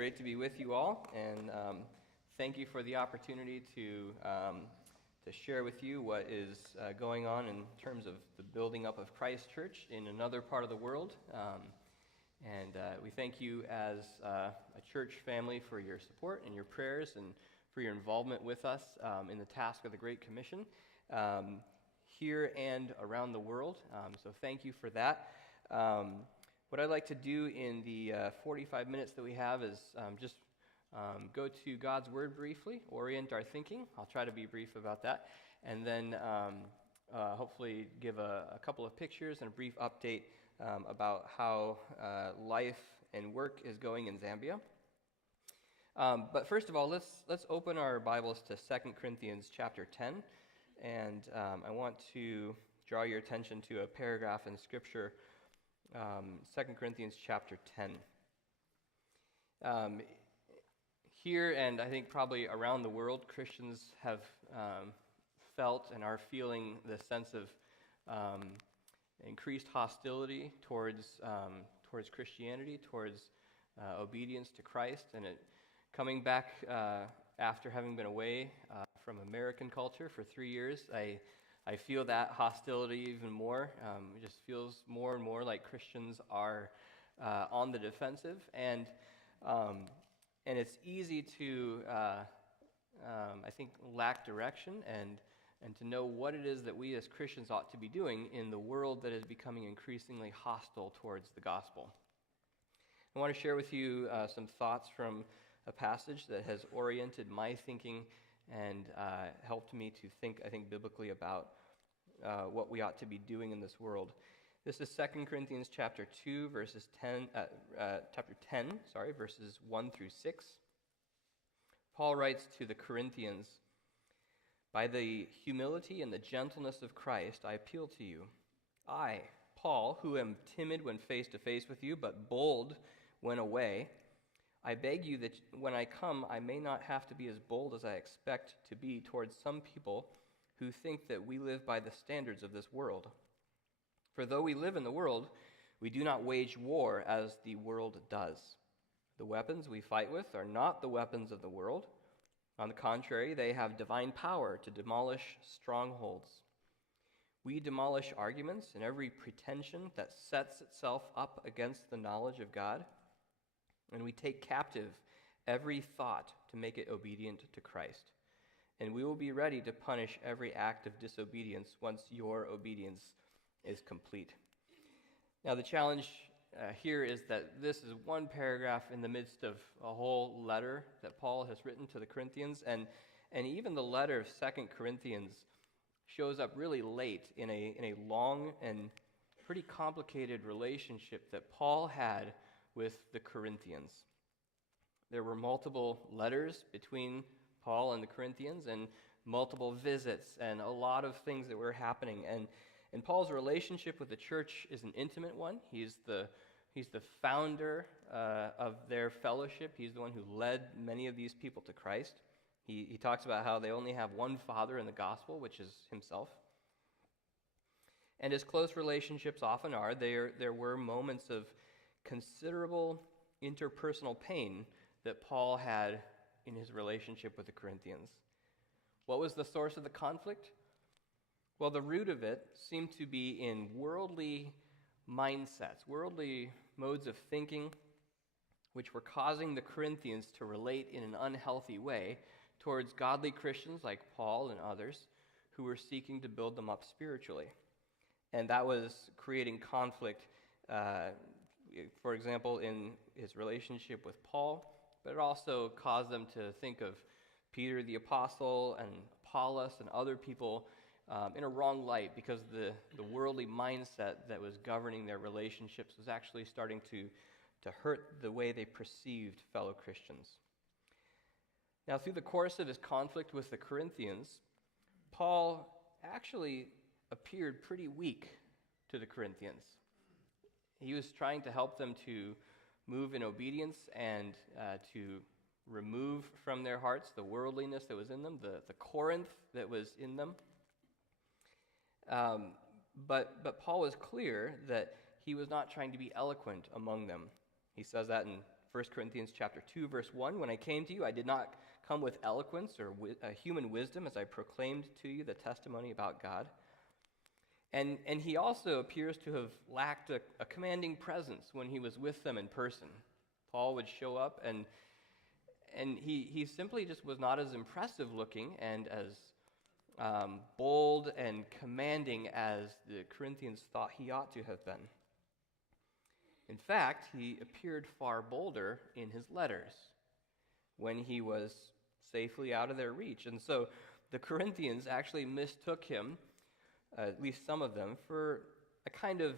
great to be with you all, and thank you for the opportunity to share with you what is going on in terms of the building up of Christ Church in another part of the world. We thank you as a church family for your support and your prayers and for your involvement with us in the task of the Great Commission here and around the world. So thank you for that. What I'd like to do in the 45 minutes that we have is just go to God's Word briefly, orient our thinking. I'll try to be brief about that. And then hopefully give a couple of pictures and a brief update about how life and work is going in Zambia. But first of all, let's open our Bibles to 2 Corinthians chapter 10. And I want to draw your attention to a paragraph in Scripture, 2 Corinthians chapter 10. Here, and I think probably around the world, Christians have felt and are feeling this sense of increased hostility towards Christianity, towards obedience to Christ, and coming back after having been away from American culture for 3 years, I feel that hostility even more. It just feels more and more like Christians are on the defensive, and it's easy to, I think, lack direction and to know what it is that we as Christians ought to be doing in the world that is becoming increasingly hostile towards the gospel. I want to share with you some thoughts from a passage that has oriented my thinking and helped me to think, I think, biblically about what we ought to be doing in this world. This is 2 Corinthians chapter 2, verses 10, verses 1 through 6. Paul writes to the Corinthians, "By the humility and the gentleness of Christ, I appeal to you. I, Paul, who am timid when face to face with you, but bold when away, I beg you that when I come, I may not have to be as bold as I expect to be towards some people who think that we live by the standards of this world. For though we live in the world, we do not wage war as the world does. The weapons we fight with are not the weapons of the world. On the contrary, they have divine power to demolish strongholds. We demolish arguments and every pretension that sets itself up against the knowledge of God, and we take captive every thought to make it obedient to Christ. And we will be ready to punish every act of disobedience once your obedience is complete." Now, the challenge here is that this is one paragraph in the midst of a whole letter that Paul has written to the Corinthians, and even the letter of 2 Corinthians shows up really late in a long and pretty complicated relationship that Paul had with the Corinthians. There were multiple letters between Paul and the Corinthians and multiple visits and a lot of things that were happening. And Paul's relationship with the church is an intimate one. He's the founder of their fellowship. He's the one who led many of these people to Christ. He talks about how they only have one father in the gospel, which is himself. And as close relationships often are, there were moments of considerable interpersonal pain that Paul had in his relationship with the Corinthians. What was the source of the conflict? Well, the root of it seemed to be in worldly mindsets, worldly modes of thinking, which were causing the Corinthians to relate in an unhealthy way towards godly Christians like Paul and others who were seeking to build them up spiritually. And that was creating conflict, for example, in his relationship with Paul, but it also caused them to think of Peter the Apostle and Apollos and other people in a wrong light, because the worldly mindset that was governing their relationships was actually starting to hurt the way they perceived fellow Christians. Now, through the course of his conflict with the Corinthians, Paul actually appeared pretty weak to the Corinthians. He was trying to help them to move in obedience and to remove from their hearts the worldliness that was in them, the Corinth that was in them. But Paul was clear that he was not trying to be eloquent among them. He says that in 1 Corinthians chapter 2, verse 1, when I came to you, I did not come with eloquence or human wisdom as I proclaimed to you the testimony about God. And he also appears to have lacked a commanding presence when he was with them in person. Paul would show up, and he simply just was not as impressive looking and as bold and commanding as the Corinthians thought he ought to have been. In fact, he appeared far bolder in his letters when he was safely out of their reach. And so the Corinthians actually mistook him, at least some of them, for a kind of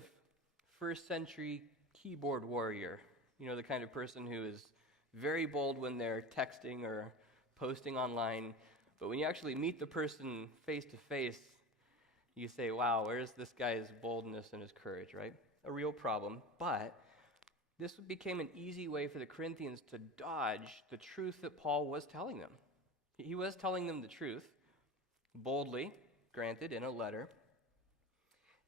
first century keyboard warrior. You know, the kind of person who is very bold when they're texting or posting online, but when you actually meet the person face to face, you say, wow, where's this guy's boldness and his courage, right? A real problem. But this became an easy way for the Corinthians to dodge the truth that Paul was telling them. He was telling them the truth, boldly, granted, in a letter.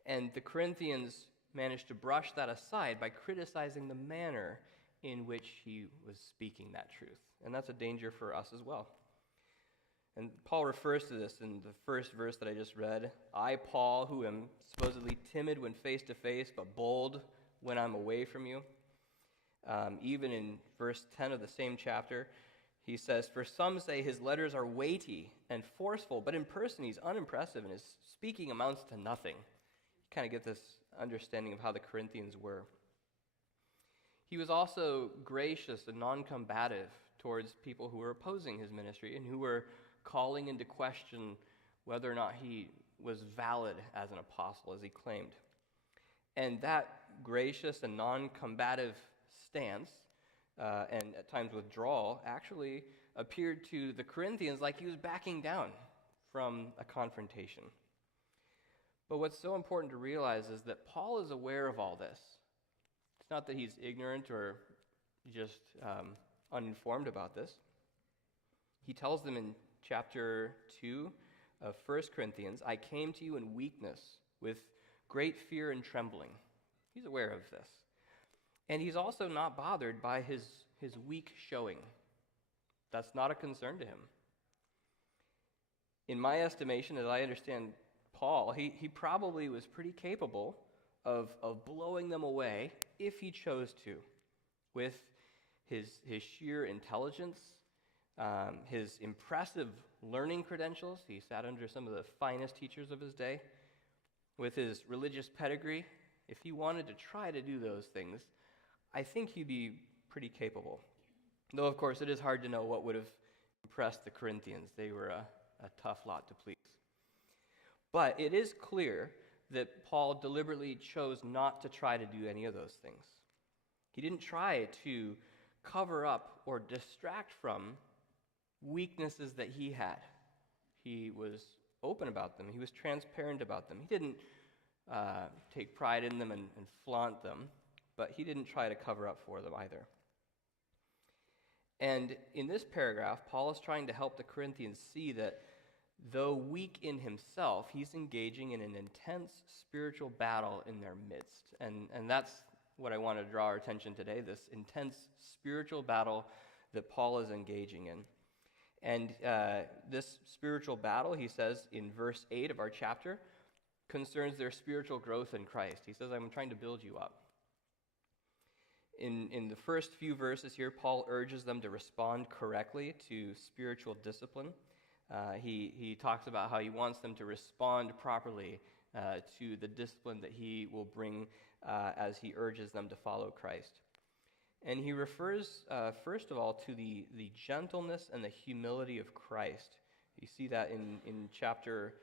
And the Corinthians managed to brush that aside by criticizing the manner in which he was speaking that truth. And that's a danger for us as well. And Paul refers to this in the first verse that I just read. I, Paul, who am supposedly timid when face to face, but bold when I'm away from you. Even in verse 10 of the same chapter, he says, for some say his letters are weighty and forceful, but in person he's unimpressive and his speaking amounts to nothing. You kind of get this understanding of how the Corinthians were. He was also gracious and non-combative towards people who were opposing his ministry and who were calling into question whether or not he was valid as an apostle, as he claimed. And that gracious and non-combative stance, and at times withdrawal, actually appeared to the Corinthians like he was backing down from a confrontation. But what's so important to realize is that Paul is aware of all this. It's not that he's ignorant or just uninformed about this. He tells them in chapter 2 of 1 Corinthians, I came to you in weakness, with great fear and trembling. He's aware of this. And he's also not bothered by his weak showing. That's not a concern to him. In my estimation, as I understand Paul, he probably was pretty capable of blowing them away if he chose to, with his sheer intelligence, his impressive learning credentials. He sat under some of the finest teachers of his day. With his religious pedigree, if he wanted to try to do those things, I think he'd be pretty capable. Though, of course, it is hard to know what would have impressed the Corinthians. They were a tough lot to please. But it is clear that Paul deliberately chose not to try to do any of those things. He didn't try to cover up or distract from weaknesses that he had. He was open about them. He was transparent about them. He didn't take pride in them and flaunt them, but he didn't try to cover up for them either. And in this paragraph, Paul is trying to help the Corinthians see that though weak in himself, he's engaging in an intense spiritual battle in their midst. And that's what I want to draw our attention today, this intense spiritual battle that Paul is engaging in. And this spiritual battle, he says in verse 8 of our chapter, concerns their spiritual growth in Christ. He says, I'm trying to build you up. In the first few verses here, Paul urges them to respond correctly to spiritual discipline. He talks about how he wants them to respond properly to the discipline that he will bring as he urges them to follow Christ. And he refers, first of all, to the gentleness and the humility of Christ. You see that in chapter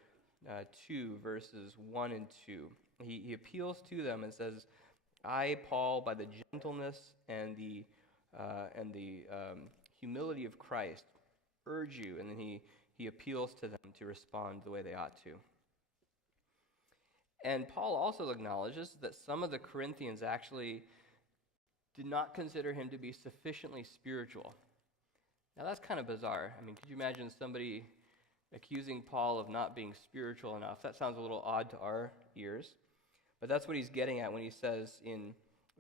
2, verses 1 and 2. He appeals to them and says, I, Paul, by the gentleness and the humility of Christ, urge you. And then he appeals to them to respond the way they ought to. And Paul also acknowledges that some of the Corinthians actually did not consider him to be sufficiently spiritual. Now that's kind of bizarre. I mean, could you imagine somebody accusing Paul of not being spiritual enough? That sounds a little odd to our ears. But that's what he's getting at when he says in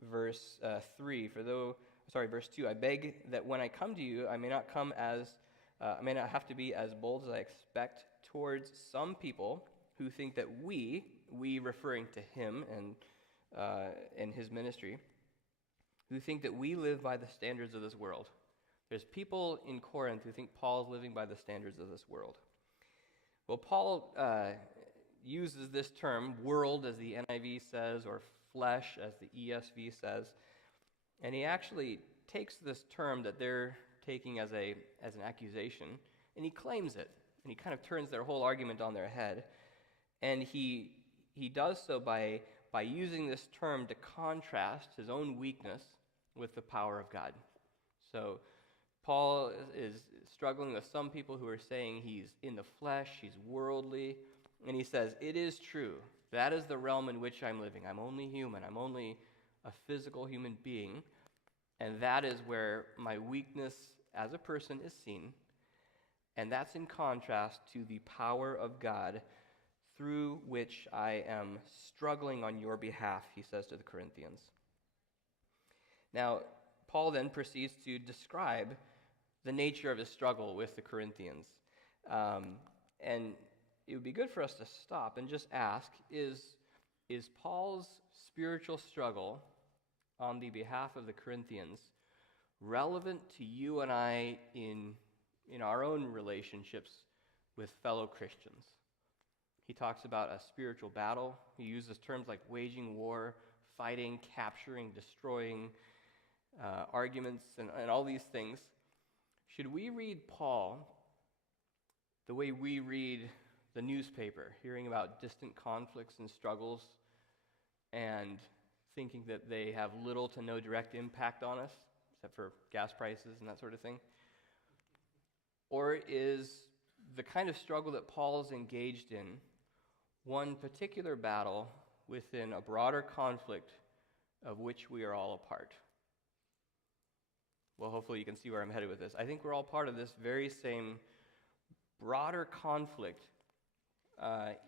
verse 3, for though verse 2, I beg that when I come to you, I may not have to be as bold as I expect towards some people who think that we referring to him and his ministry, who think that we live by the standards of this world. There's people in Corinth who think Paul is living by the standards of this world. Well, Paul uses this term, world, as the NIV says, or flesh, as the ESV says, and he actually takes this term that they're taking as an accusation, and he claims it, and he kind of turns their whole argument on their head, and he does so by using this term to contrast his own weakness with the power of God. So Paul is struggling with some people who are saying he's in the flesh, he's worldly, and he says, it is true. That is the realm in which I'm living. I'm only human. I'm only a physical human being, and that is where my weakness as a person is seen, and that's in contrast to the power of God through which I am struggling on your behalf, he says to the Corinthians. Now, Paul then proceeds to describe the nature of his struggle with the Corinthians. And it would be good for us to stop and just ask, is Paul's spiritual struggle on the behalf of the Corinthians relevant to you and I in our own relationships with fellow Christians? He talks about a spiritual battle. He uses terms like waging war, fighting, capturing, destroying, arguments, and all these things. Should we read Paul the way we read the newspaper, hearing about distant conflicts and struggles and thinking that they have little to no direct impact on us, except for gas prices and that sort of thing? Or is the kind of struggle that Paul is engaged in one particular battle within a broader conflict of which we are all a part? Well, hopefully you can see where I'm headed with this. I think we're all part of this very same broader conflict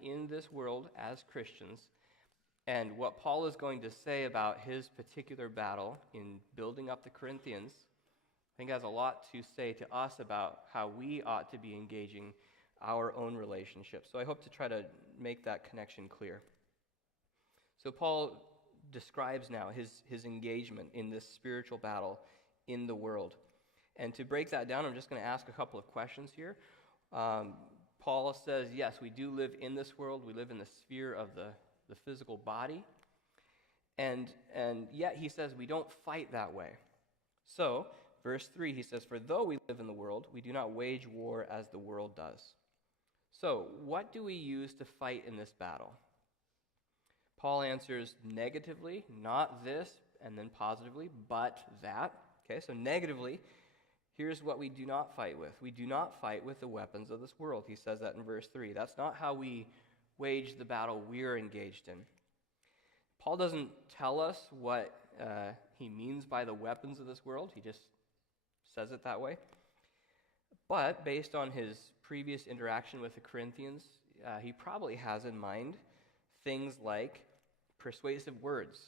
in this world as Christians. And what Paul is going to say about his particular battle in building up the Corinthians, I think has a lot to say to us about how we ought to be engaging our own relationships. So I hope to try to make that connection clear. So Paul describes now his engagement in this spiritual battle in the world. And to break that down, I'm just going to ask a couple of questions here. Paul says, yes, we do live in this world. We live in the sphere of the physical body. And yet he says we don't fight that way. So, verse 3, he says, for though we live in the world, we do not wage war as the world does. So, what do we use to fight in this battle? Paul answers negatively, not this, and then positively, but that. Okay, so negatively, here's what we do not fight with. We do not fight with the weapons of this world. He says that in verse 3. That's not how we wage the battle we're engaged in. Paul doesn't tell us what he means by the weapons of this world. He just says it that way. But based on his previous interaction with the Corinthians, he probably has in mind things like persuasive words,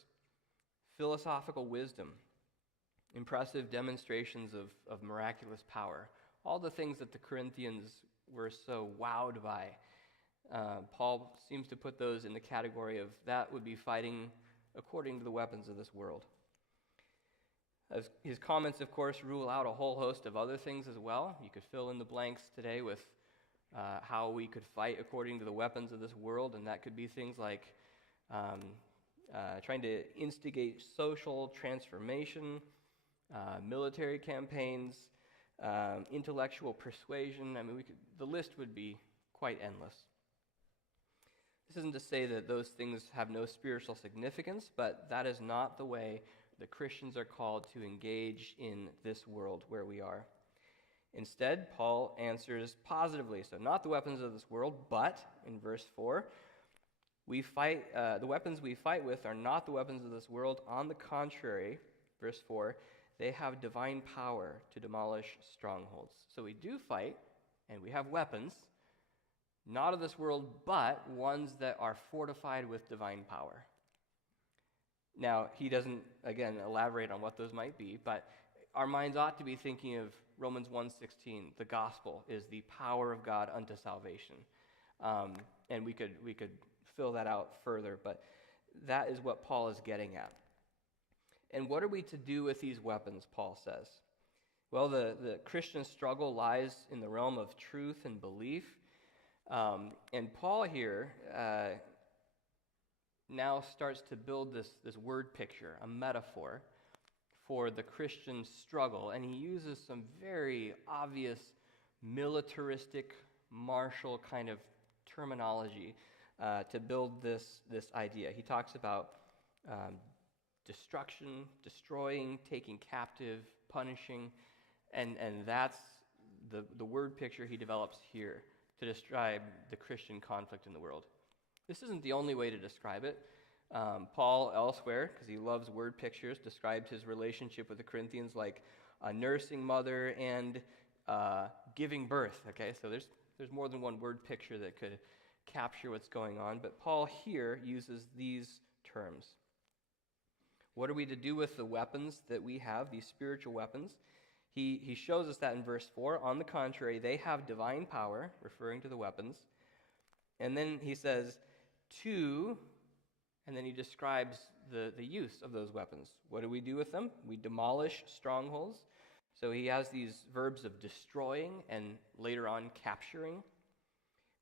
philosophical wisdom, impressive demonstrations of miraculous power, all the things that the Corinthians were so wowed by. Paul seems to put those in the category of that would be fighting according to the weapons of this world. As his comments, of course, rule out a whole host of other things as well. You could fill in the blanks today with how we could fight according to the weapons of this world, and that could be things like trying to instigate social transformation, military campaigns, intellectual persuasion. I mean, the list would be quite endless. This isn't to say that those things have no spiritual significance, but that is not the way the Christians are called to engage in this world where we are. Instead, Paul answers positively. So not the weapons of this world, but, in verse 4, the weapons we fight with are not the weapons of this world. On the contrary, verse 4, they have divine power to demolish strongholds. So we do fight, and we have weapons, not of this world, but ones that are fortified with divine power. Now, he doesn't, again, elaborate on what those might be, but our minds ought to be thinking of Romans 1:16. The gospel is the power of God unto salvation. And we could fill that out further, but that is what Paul is getting at. And what are we to do with these weapons, Paul says? Well, the Christian struggle lies in the realm of truth and belief. And Paul here now starts to build this word picture, a metaphor for the Christian struggle. And he uses some very obvious militaristic, martial kind of terminology to build this idea. He talks about destruction, destroying, taking captive, punishing, and that's the word picture he develops here to describe the Christian conflict in the world. This isn't the only way to describe it. Paul elsewhere, because he loves word pictures, described his relationship with the Corinthians like a nursing mother and giving birth. Okay, so there's more than one word picture that could capture what's going on, but Paul here uses these terms. What are we to do with the weapons that we have, these spiritual weapons? He shows us that in verse 4. On the contrary, they have divine power, referring to the weapons. And then he says, and then he describes the use of those weapons. What do we do with them? We demolish strongholds. So he has these verbs of destroying and later on capturing.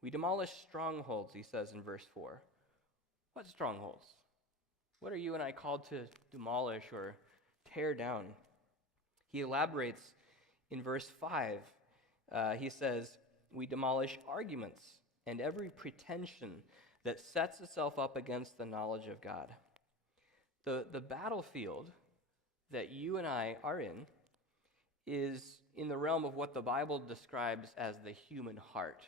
We demolish strongholds, he says in verse 4. What strongholds? What are you and I called to demolish or tear down? He elaborates in verse 5. He says, we demolish arguments and every pretension that sets itself up against the knowledge of God. The battlefield that you and I are in is in the realm of what the Bible describes as the human heart.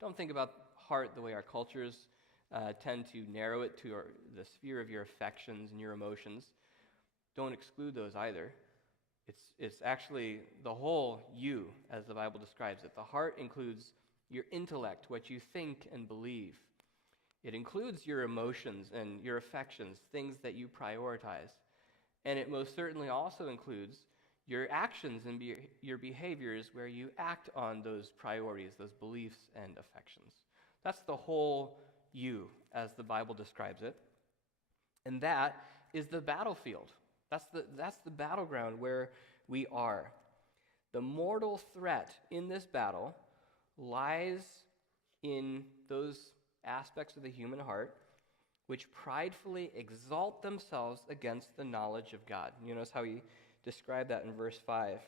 Don't think about heart the way our cultures tend to narrow it to the sphere of your affections and your emotions. Don't exclude those either. It's actually the whole you, as the Bible describes it. The heart includes your intellect, what you think and believe. It includes your emotions and your affections, things that you prioritize. And it most certainly also includes your actions and your behaviors where you act on those priorities, those beliefs and affections. That's the whole you, as the Bible describes it. And that is the battlefield. That's the battleground where we are. The mortal threat in this battle lies in those aspects of the human heart which pridefully exalt themselves against the knowledge of God. You notice how he described that in verse 5.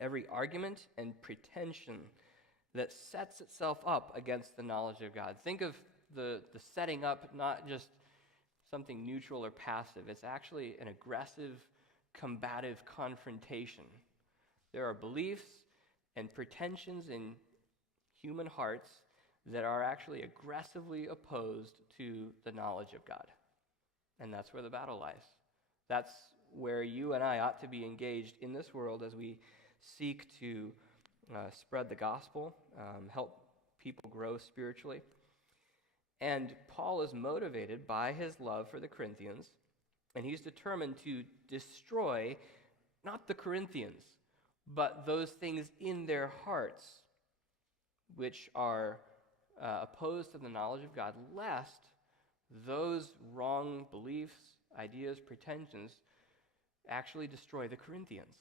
Every argument and pretension that sets itself up against the knowledge of God. Think of the setting up not just something neutral or passive. It's actually an aggressive, combative confrontation. There are beliefs and pretensions in human hearts that are actually aggressively opposed to the knowledge of God. And that's where the battle lies. That's where you and I ought to be engaged in this world as we seek to spread the gospel, help people grow spiritually. And Paul is motivated by his love for the Corinthians, and he's determined to destroy not the Corinthians, but those things in their hearts which are opposed to the knowledge of God, lest those wrong beliefs, ideas, pretensions actually destroy the Corinthians.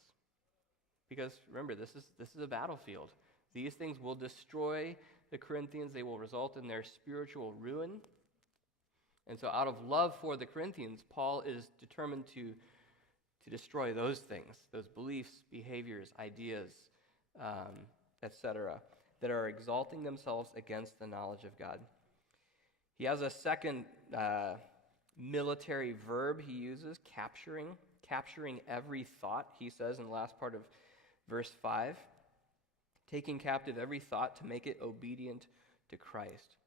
Because remember, this is a battlefield. These things will destroy the Corinthians. They will result in their spiritual ruin. And so out of love for the Corinthians, Paul is determined to destroy those things, those beliefs, behaviors, ideas, etc., that are exalting themselves against the knowledge of God. He has a second military verb he uses, capturing every thought, he says in the last part of verse 5, taking captive every thought to make it obedient to Christ.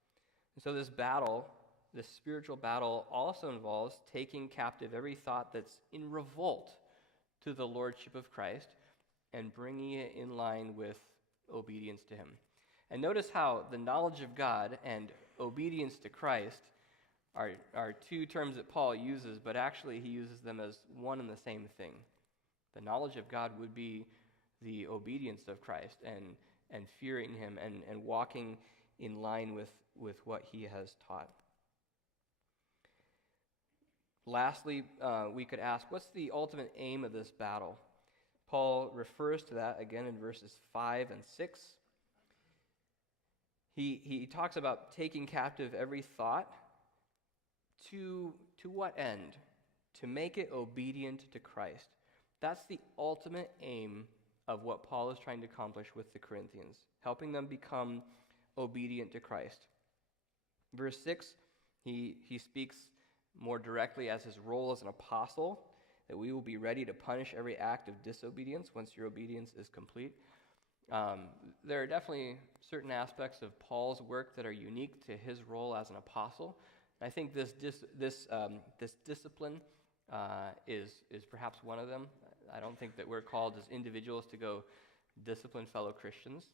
And so this battle, this spiritual battle, also involves taking captive every thought that's in revolt to the lordship of Christ and bringing it in line with obedience to him. And notice how the knowledge of God and obedience to Christ are two terms that Paul uses, but actually he uses them as one and the same thing. The knowledge of God would be the obedience of Christ and fearing him and walking in line with what he has taught. Lastly, we could ask, what's the ultimate aim of this battle? Paul refers to that again in verses 5 and 6. He talks about taking captive every thought. To what end? To make it obedient to Christ. That's the ultimate aim of what Paul is trying to accomplish with the Corinthians, helping them become obedient to Christ. Verse 6, he speaks more directly as his role as an apostle, that we will be ready to punish every act of disobedience once your obedience is complete. There are definitely certain aspects of Paul's work that are unique to his role as an apostle. I think this discipline is perhaps one of them. I don't think that we're called as individuals to go discipline fellow Christians,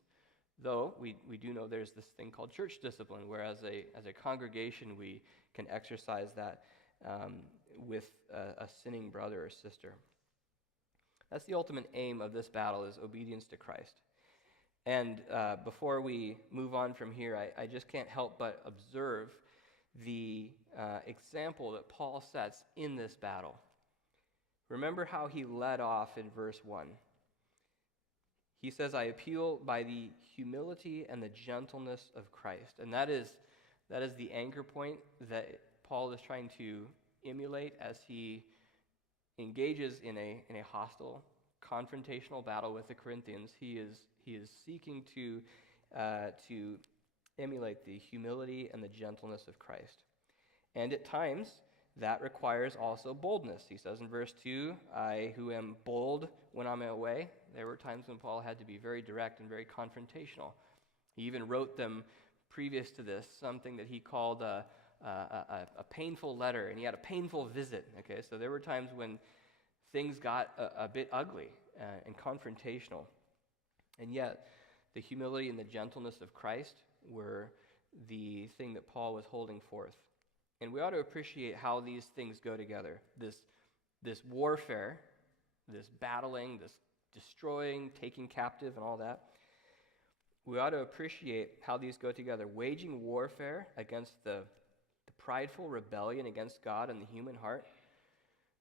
though we do know there's this thing called church discipline, where as a congregation we can exercise that with a sinning brother or sister. That's the ultimate aim of this battle, is obedience to Christ. And before we move on from here, I just can't help but observe the example that Paul sets in this battle. Remember how he led off in verse 1. He says, I appeal by the humility and the gentleness of Christ. And that is the anchor point that Paul is trying to emulate as he engages in a hostile, confrontational battle with the Corinthians. He is seeking to emulate the humility and the gentleness of Christ. And at times, that requires also boldness. He says in verse 2, I who am bold when I'm away. There were times when Paul had to be very direct and very confrontational. He even wrote them previous to this something that he called a painful letter, and he had a painful visit. Okay, so there were times when things got a bit ugly and confrontational. And yet, the humility and the gentleness of Christ were the thing that Paul was holding forth. And we ought to appreciate how these things go together. This warfare, this battling, this destroying, taking captive, and all that. We ought to appreciate how these go together. Waging warfare against the prideful rebellion against God and the human heart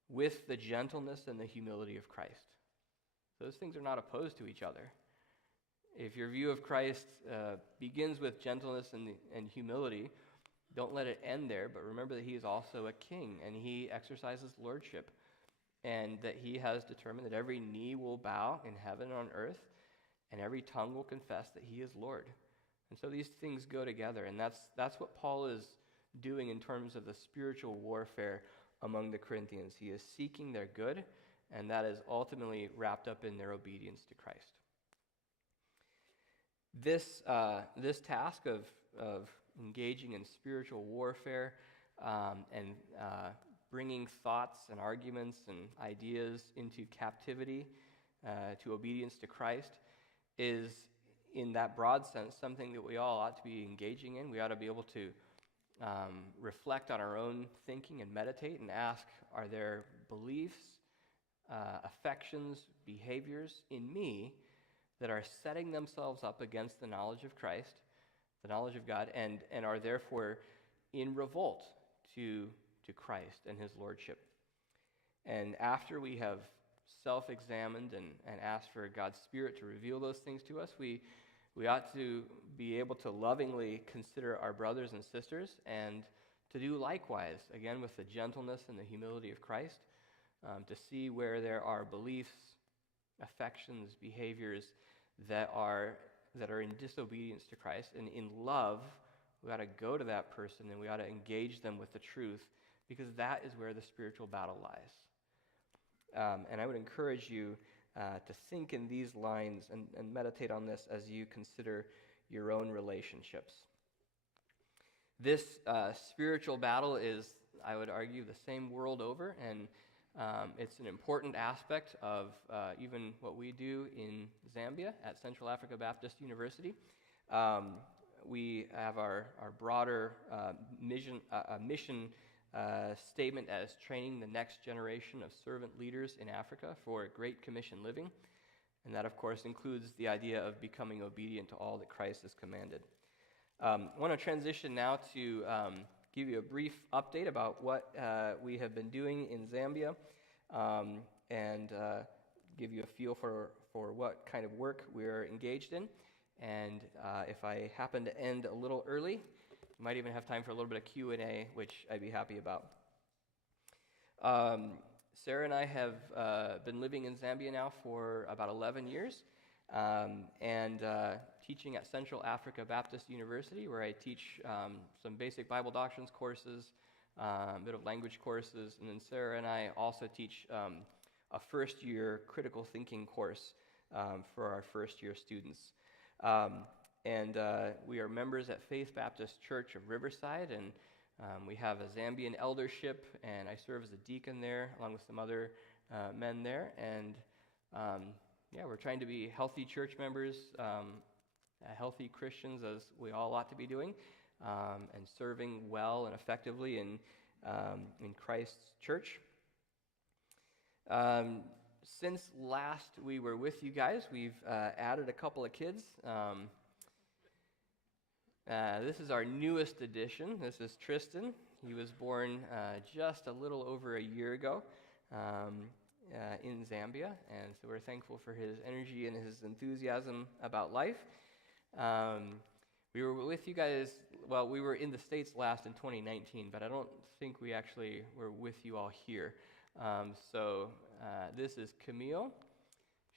with the gentleness and the humility of Christ. Those things are not opposed to each other. If your view of Christ begins with gentleness and humility, don't let it end there, but remember that he is also a king, and he exercises lordship, and that he has determined that every knee will bow in heaven and on earth, and every tongue will confess that he is Lord. And so these things go together, and that's what Paul is doing in terms of the spiritual warfare among the Corinthians. He is seeking their good, and that is ultimately wrapped up in their obedience to Christ. This task of engaging in spiritual warfare and bringing thoughts and arguments and ideas into captivity to obedience to Christ is, in that broad sense, something that we all ought to be engaging in. We ought to be able to reflect on our own thinking and meditate and ask, are there beliefs, affections, behaviors in me that are setting themselves up against the knowledge of Christ, the knowledge of God, and are therefore in revolt to Christ and his lordship. And after we have self-examined and asked for God's Spirit to reveal those things to us, we ought to be able to lovingly consider our brothers and sisters and to do likewise, again with the gentleness and the humility of Christ, to see where there are beliefs, affections, behaviors that are in disobedience to Christ. And in love, we ought to go to that person and we ought to engage them with the truth, because that is where the spiritual battle lies. And I would encourage you to think in these lines and meditate on this as you consider your own relationships. This spiritual battle is, I would argue, the same world over, and it's an important aspect of even what we do in Zambia at Central Africa Baptist University. we have our broader mission statement as training the next generation of servant leaders in Africa for Great Commission living. And that, of course, includes the idea of becoming obedient to all that Christ has commanded. I want to transition now to give you a brief update about what we have been doing in Zambia, and give you a feel for what kind of work we're engaged in. And if I happen to end a little early, you might even have time for a little bit of Q&A, which I'd be happy about. Sarah and I have been living in Zambia now for about 11 years, and teaching at Central Africa Baptist University, where I teach some basic Bible doctrines courses, a bit of language courses, and then Sarah and I also teach a first-year critical thinking course for our first-year students. And we are members at Faith Baptist Church of Riverside, and we have a Zambian eldership, and I serve as a deacon there, along with some other men there. And we're trying to be healthy church members, healthy Christians, as we all ought to be doing, and serving well and effectively in Christ's church. Since last we were with you guys, we've added a couple of kids. This is our newest addition. This is Tristan. He was born just a little over a year ago in Zambia, and so we're thankful for his energy and his enthusiasm about life. We were with you guys, well, we were in the States last in 2019, but I don't think we actually were with you all here. So this is Camille.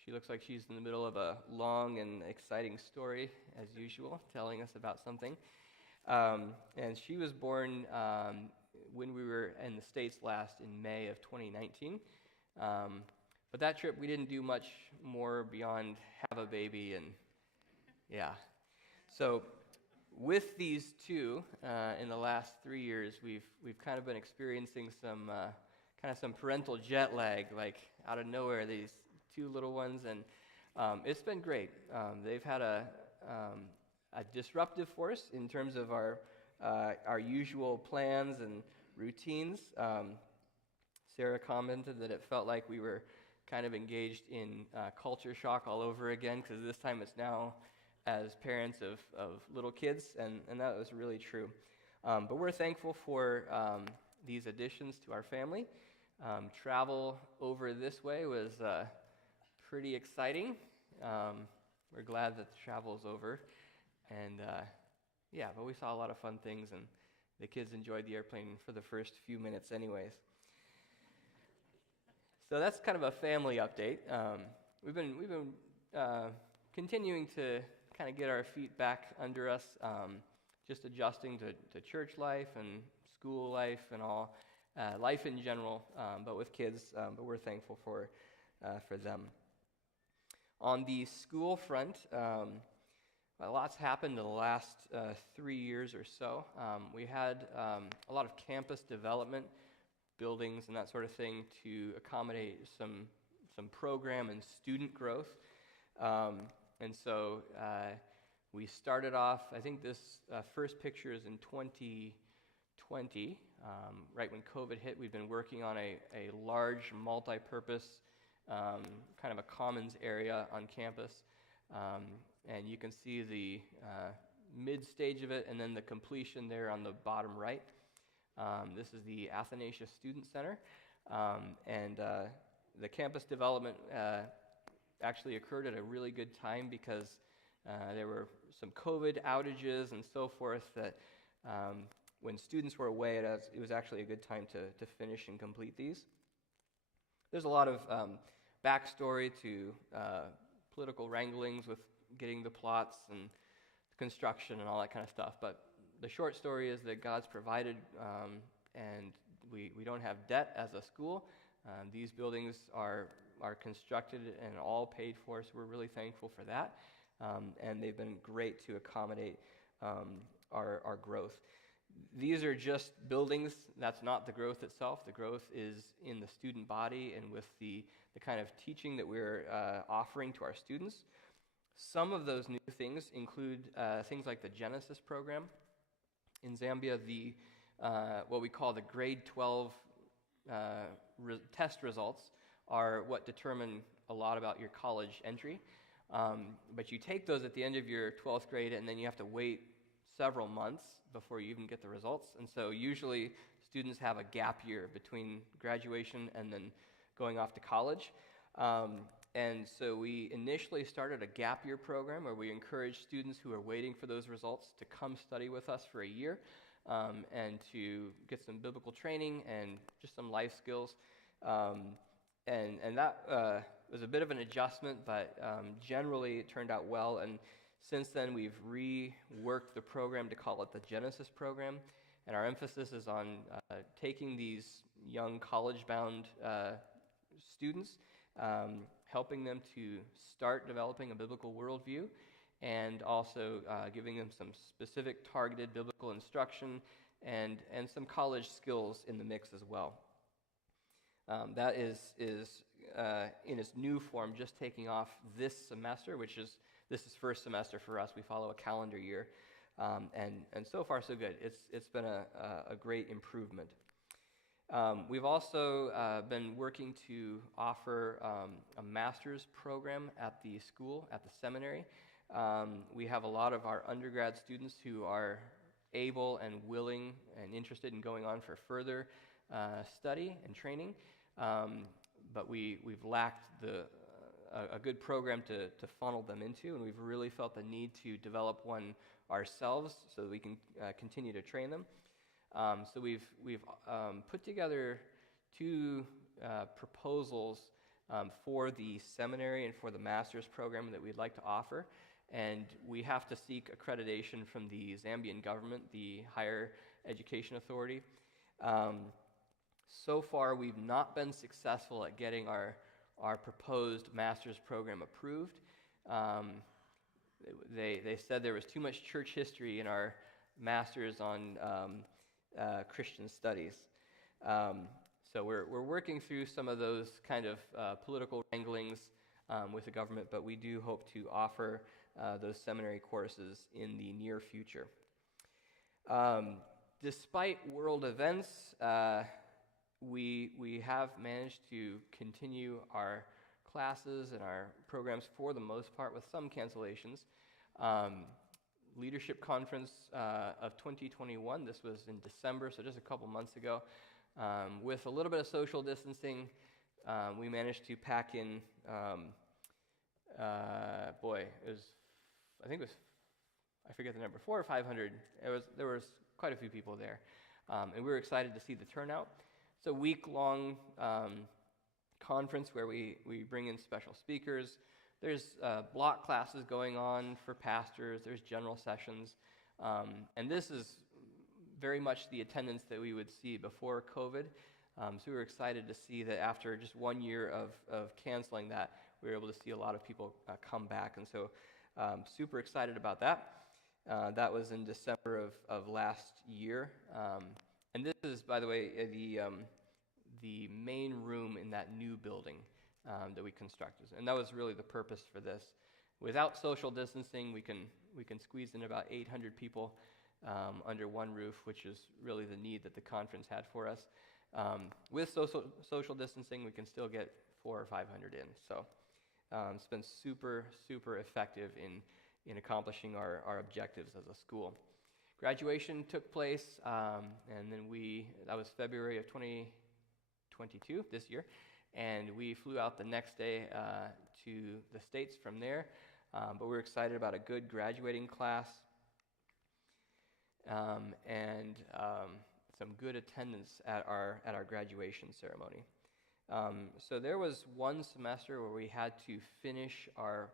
She looks like she's in the middle of a long and exciting story, as usual, telling us about something. And she was born when we were in the States last in May of 2019. But that trip, we didn't do much more beyond have a baby and, yeah. So with these two, in the last 3 years, we've kind of been experiencing some parental jet lag, like out of nowhere, these two little ones, and it's been great. They've had a disruptive force in terms of our usual plans and routines. Sarah commented that it felt like we were kind of engaged in culture shock all over again, because this time it's now as parents of little kids, and that was really true. But we're thankful for these additions to our family. Travel over this way was pretty exciting. We're glad that the travel's over, and but we saw a lot of fun things, and the kids enjoyed the airplane for the first few minutes anyways. So that's kind of a family update. We've been continuing to kind of get our feet back under us, just adjusting to church life and school life and all, life in general, but with kids, but we're thankful for them. On the school front, a lot's happened in the last 3 years or so. We had a lot of campus development, buildings and that sort of thing to accommodate some program and student growth. And so we started off, I think this first picture is in 2020, right when COVID hit. We've been working on a large multi-purpose kind of a commons area on campus. And you can see the mid-stage of it and then the completion there on the bottom right. This is the Athanasius Student Center. And the campus development actually occurred at a really good time because there were some COVID outages and so forth that when students were away, it was actually a good time to finish and complete these. There's a lot of backstory to political wranglings with getting the plots and construction and all that kind of stuff, but the short story is that God's provided, and we don't have debt as a school. These buildings are constructed and all paid for, so we're really thankful for that, and they've been great to accommodate our growth. These are just buildings. That's not the growth itself. The growth is in the student body and with the kind of teaching that we're offering to our students. Some of those new things include things like the Genesis program. In Zambia, the what we call the grade 12 test results are what determine a lot about your college entry. But you take those at the end of your 12th grade, and then you have to wait several months before you even get the results. And so usually students have a gap year between graduation and then going off to college. And so we initially started a gap year program where we encourage students who are waiting for those results to come study with us for a year and to get some biblical training and just some life skills. And that was a bit of an adjustment, but generally it turned out well. And since then, we've reworked the program to call it the Genesis program. And our emphasis is on taking these young college-bound students, helping them to start developing a biblical worldview, and also giving them some specific targeted biblical instruction and some college skills in the mix as well. That is in its new form just taking off this semester, this is first semester for us. We follow a calendar year, and so far so good. It's been a great improvement. We've also been working to offer a master's program at the school, at the seminary. We have a lot of our undergrad students who are able and willing and interested in going on for further study and training, but we've lacked a good program to funnel them into, and we've really felt the need to develop one ourselves so that we can continue to train them. So we've put together two proposals for the seminary and for the master's program that we'd like to offer, and we have to seek accreditation from the Zambian government, the Higher Education Authority. So far, we've not been successful at getting our proposed master's program approved. They said there was too much church history in our master's on Christian studies. So we're working through some of those kind of political wranglings with the government, but we do hope to offer those seminary courses in the near future. Despite world events, we have managed to continue our classes and our programs for the most part, with some cancellations. Leadership Conference of 2021, this was in December, so just a couple months ago. With a little bit of social distancing, we managed to pack in, I forget the number, 400 or 500. There was quite a few people there, and we were excited to see the turnout. It's a week-long conference where we bring in special speakers. There's block classes going on for pastors. There's general sessions. And this is very much the attendance that we would see before COVID. So we were excited to see that after just 1 year of canceling that, we were able to see a lot of people come back. And so super excited about that. That was in December of last year. And this is, by the way, the main room in that new building that we constructed. And that was really the purpose for this. Without social distancing, we can squeeze in about 800 people under one roof, which is really the need that the conference had for us. With social distancing, we can still get 400 or 500 in. So it's been super, super effective in accomplishing our objectives as a school. Graduation took place, and then that was February of 2022, this year, and we flew out the next day to the States from there, but we're excited about a good graduating class and some good attendance at our graduation ceremony. So there was one semester where we had to finish our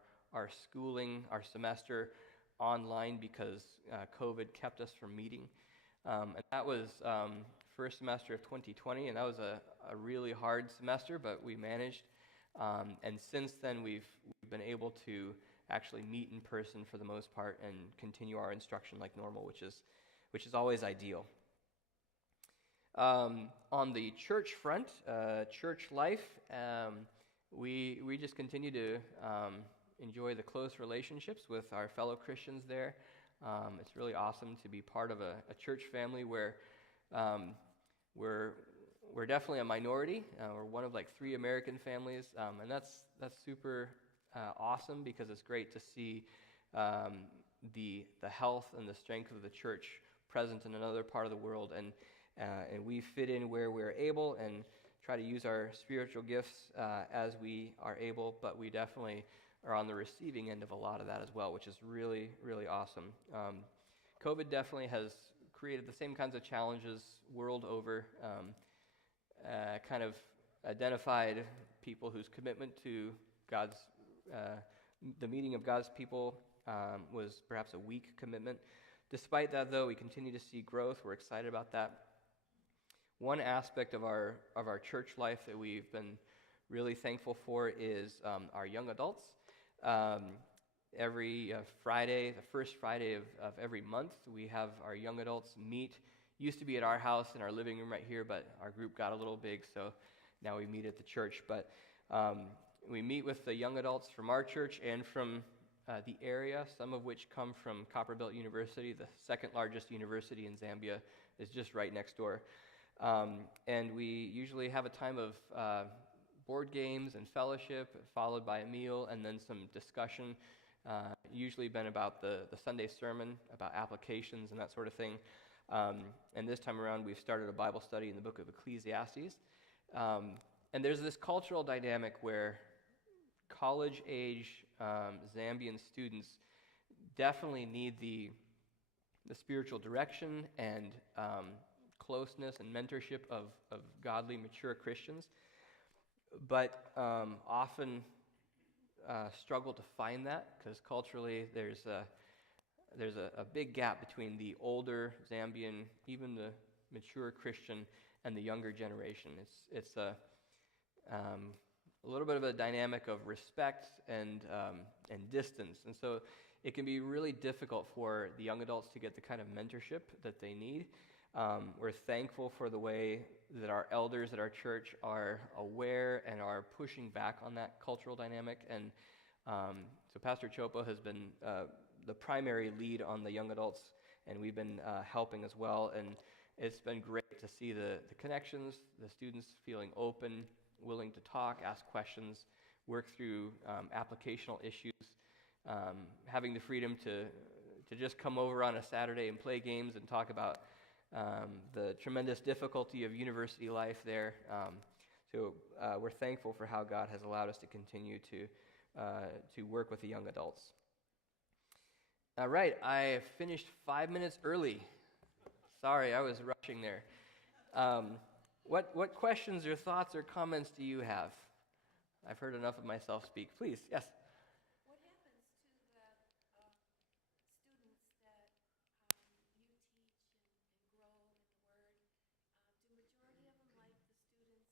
schooling, our semester online because COVID kept us from meeting. And that was first semester of 2020, and that was a really hard semester, but we managed. And since then, we've been able to actually meet in person for the most part and continue our instruction like normal, which is always ideal. On the church front, church life, we just continue to enjoy the close relationships with our fellow Christians there. It's really awesome to be part of a church family where um, we're definitely a minority. We're one of like 3 American families, and that's super awesome because it's great to see the health and the strength of the church present in another part of the world, and we fit in where we're able and try to use our spiritual gifts as we are able, but we definitely are on the receiving end of a lot of that as well, which is really, really awesome. COVID definitely has created the same kinds of challenges world over, kind of identified people whose commitment to God's, the meeting of God's people was perhaps a weak commitment. Despite that, though, we continue to see growth. We're excited about that. One aspect of our church life that we've been really thankful for is our young adults. Every Friday, the first Friday of every month, we have our young adults meet. Used to be at our house in our living room right here, but our group got a little big, so now we meet at the church. But we meet with the young adults from our church and from the area, some of which come from Copperbelt University. The second largest university in Zambia is just right next door. And we usually have a time of board games and fellowship, followed by a meal, and then some discussion, usually been about the Sunday sermon, about applications and that sort of thing. And this time around, we've started a Bible study in the book of Ecclesiastes. And there's this cultural dynamic where college-age Zambian students definitely need the spiritual direction and closeness and mentorship of godly, mature Christians, but often struggle to find that because culturally there's a big gap between the older Zambian, even the mature Christian, and the younger generation. It's a little bit of a dynamic of respect and distance, and so it can be really difficult for the young adults to get the kind of mentorship that they need. We're thankful for the way that our elders at our church are aware and are pushing back on that cultural dynamic. And so Pastor Chopa has been the primary lead on the young adults, and we've been helping as well. And it's been great to see the connections, the students feeling open, willing to talk, ask questions, work through applicational issues, having the freedom to just come over on a Saturday and play games and talk about the tremendous difficulty of university life there. So we're thankful for how God has allowed us to continue to work with the young adults. All right, I finished 5 minutes early. Sorry, I was rushing there. What questions or thoughts or comments do you have? I've heard enough of myself speak. Please, yes. What happens to the students that you teach and grow in the Word? Do majority of them, like the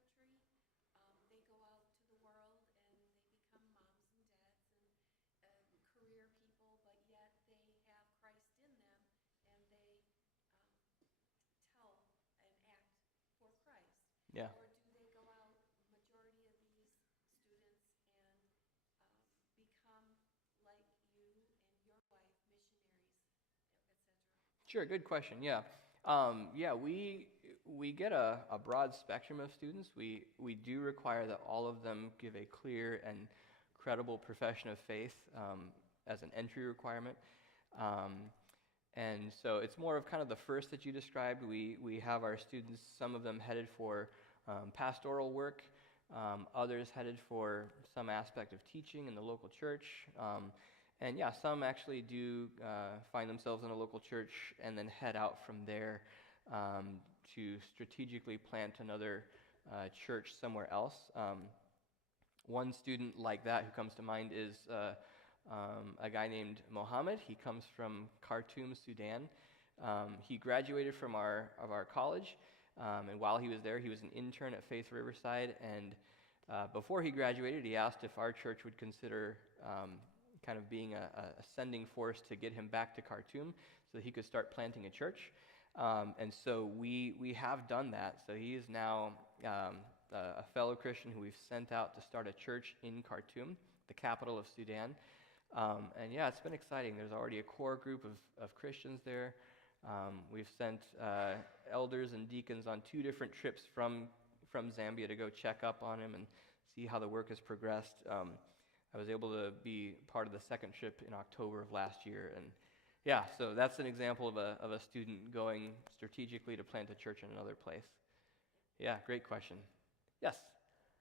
students in our country, they go out to the world and they become moms and dads and career people, but yet they have Christ in them and they tell and act for Christ? Yeah. Or do they go out, majority of these students, and become like you and your wife, missionaries, etc.? Sure, good question. Yeah. We get a broad spectrum of students. We do require that all of them give a clear and credible profession of faith as an entry requirement. And so it's more of kind of the first that you described. We have our students, some of them headed for pastoral work, others headed for some aspect of teaching in the local church. And yeah, some actually do find themselves in a local church and then head out from there to strategically plant another church somewhere else. One student like that who comes to mind is a guy named Mohammed. He comes from Khartoum, Sudan. He graduated from our college, and while he was there, he was an intern at Faith Riverside. And before he graduated, he asked if our church would consider kind of being a sending force to get him back to Khartoum so that he could start planting a church. And so we have done that. So he is now a fellow Christian who we've sent out to start a church in Khartoum, the capital of Sudan. And yeah, it's been exciting. There's already a core group of Christians there. We've sent elders and deacons on 2 different trips from Zambia to go check up on him and see how the work has progressed. I was able to be part of the second trip in October of last year, and yeah, so that's an example of a student going strategically to plant a church in another place. Yeah, great question. Yes?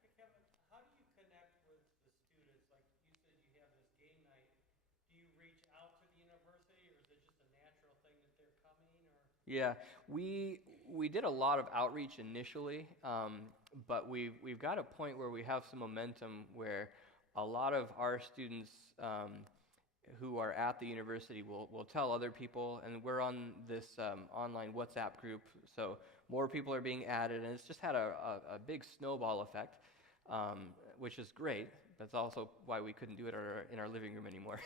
Hey, Kevin, how do you connect with the students? Like you said, you have this game night. Do you reach out to the university, or is it just a natural thing that they're coming? Or Yeah, we did a lot of outreach initially, but we've got a point where we have some momentum where a lot of our students who are at the university will tell other people, and we're on this online WhatsApp group, so more people are being added, and it's just had a big snowball effect, which is great. That's also why we couldn't do it in our living room anymore.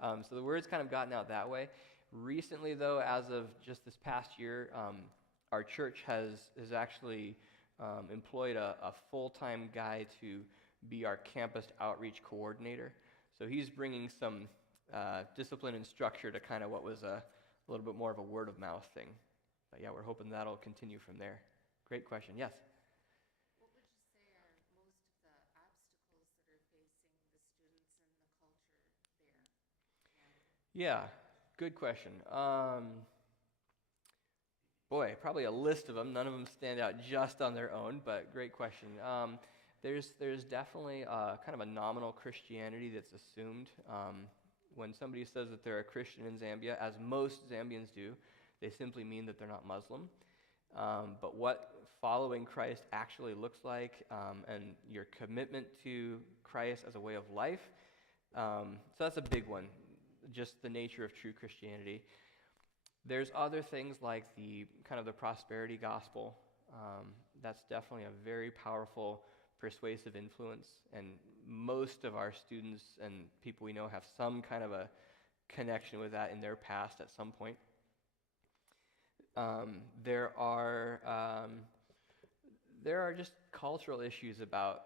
So the word's kind of gotten out that way. Recently, though, as of just this past year, our church has actually employed a full-time guy to be our campus outreach coordinator. So he's bringing some discipline and structure to kind of what was a little bit more of a word-of-mouth thing. But yeah, we're hoping that'll continue from there. Great question. Yes? What would you say are most of the obstacles that are facing the students and the culture there? Yeah, good question. Boy, probably a list of them. None of them stand out just on their own, but great question. There's definitely kind of a nominal Christianity that's assumed. When somebody says that they're a Christian in Zambia, as most Zambians do, they simply mean that they're not Muslim. But what following Christ actually looks like, and your commitment to Christ as a way of life, so that's a big one, just the nature of true Christianity. There's other things like the kind of the prosperity gospel. That's definitely a very powerful, persuasive influence, and most of our students and people we know have some kind of a connection with that in their past at some point. There are just cultural issues about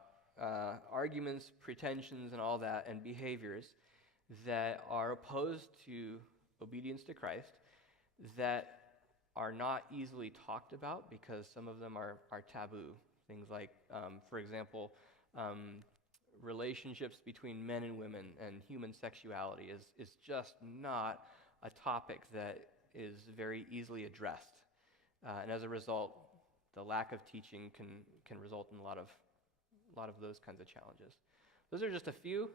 arguments, pretensions, and all that, and behaviors that are opposed to obedience to Christ, that are not easily talked about because some of them are taboo. Things like, for example, relationships between men and women and human sexuality is just not a topic that is very easily addressed. And as a result, the lack of teaching can result in a lot of those kinds of challenges. Those are just a few.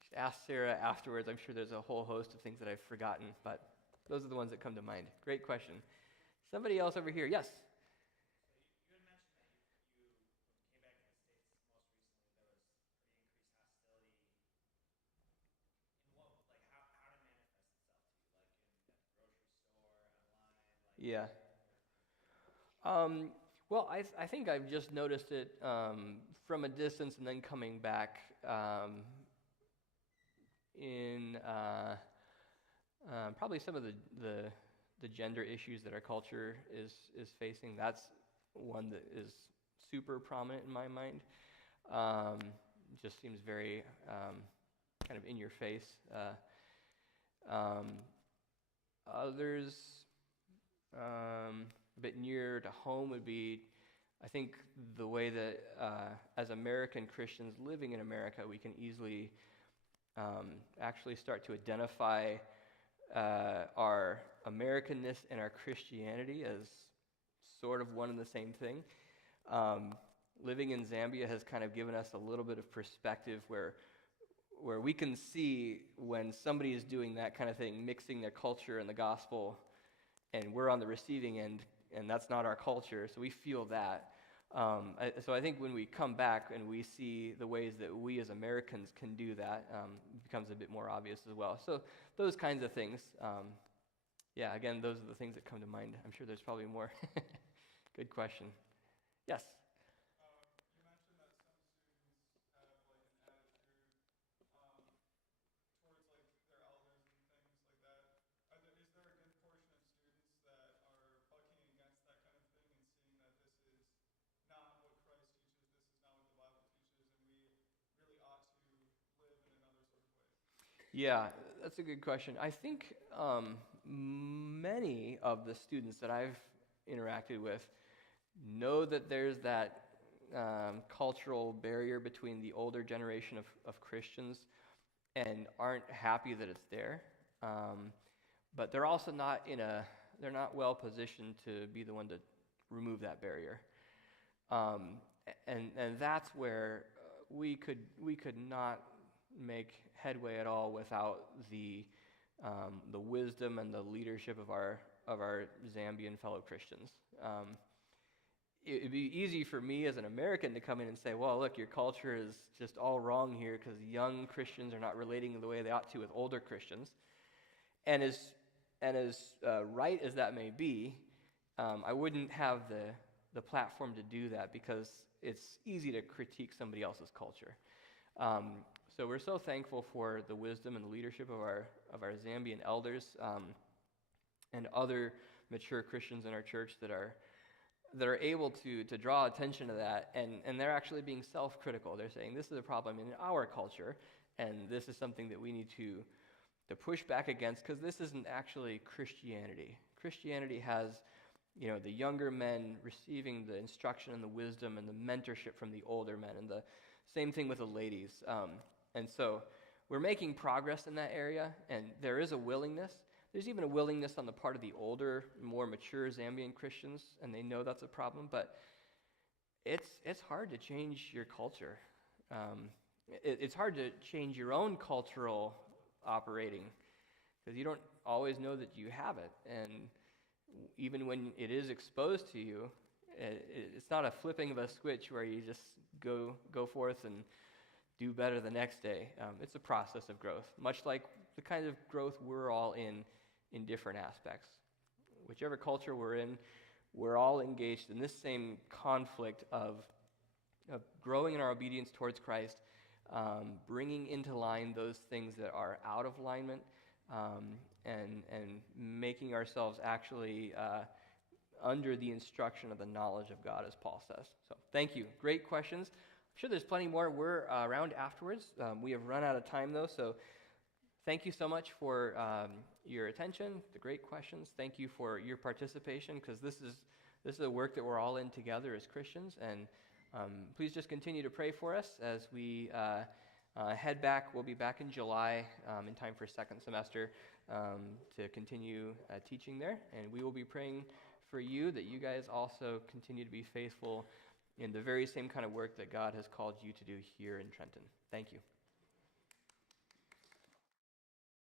Just ask Sarah afterwards. I'm sure there's a whole host of things that I've forgotten, but those are the ones that come to mind. Great question. Somebody else over here. Yes? So you had mentioned that you when you came back from the States most recently, there was pretty increased hostility. In what, like, how did it manifest itself to you? Like at the grocery store, online, like Yeah. Well, I think I've just noticed it from a distance and then coming back in probably some of the gender issues that our culture is facing. That's one that is super prominent in my mind. Just seems very kind of in your face. Others a bit nearer to home would be, I think, the way that as American Christians living in America, we can easily actually start to identify our Americanness and our Christianity as sort of one and the same thing. Living in Zambia has kind of given us a little bit of perspective where we can see when somebody is doing that kind of thing, mixing their culture and the gospel, and we're on the receiving end, and that's not our culture, so we feel that. So I think when we come back and we see the ways that we as Americans can do that, it becomes a bit more obvious as well. So those kinds of things. Yeah, again, those are the things that come to mind. I'm sure there's probably more. Good question. Yes? You mentioned that some students have like an attitude towards like their elders and things like that. Is there a good portion of students that are bucking against that kind of thing and seeing that this is not Yeah, that's a good question. I think many of the students that I've interacted with know that there's that cultural barrier between the older generation of Christians and aren't happy that it's there. But they're also they're not well positioned to be the one to remove that barrier. And that's where we could not make headway at all without the wisdom and the leadership of our Zambian fellow Christians. It'd be easy for me as an American to come in and say, well, look, your culture is just all wrong here because young Christians are not relating the way they ought to with older Christians. And as right as that may be, I wouldn't have the platform to do that because it's easy to critique somebody else's culture. So we're so thankful for the wisdom and the leadership of our Zambian elders and other mature Christians in our church that are able to draw attention to that, and they're actually being self-critical. They're saying this is a problem in our culture, and this is something that we need to push back against because this isn't actually Christianity. Christianity has, the younger men receiving the instruction and the wisdom and the mentorship from the older men, and the same thing with the ladies. And so we're making progress in that area, and there is a willingness. There's even a willingness on the part of the older, more mature Zambian Christians, and they know that's a problem, but it's hard to change your culture. It's hard to change your own cultural operating because you don't always know that you have it, and even when it is exposed to you, it's not a flipping of a switch where you just go forth and do better the next day. It's a process of growth, much like the kind of growth we're all in different aspects. Whichever culture we're in, we're all engaged in this same conflict of growing in our obedience towards Christ, bringing into line those things that are out of alignment, and making ourselves actually under the instruction of the knowledge of God, as Paul says. So thank you. Great questions. I'm sure there's plenty more. We're around afterwards. We have run out of time, though, so thank you so much for your attention, the great questions. Thank you for your participation, because this is a work that we're all in together as Christians, and please just continue to pray for us as we head back. We'll be back in July in time for second semester to continue teaching there, and we will be praying for you that you guys also continue to be faithful in the very same kind of work that God has called you to do here in Trenton. Thank you.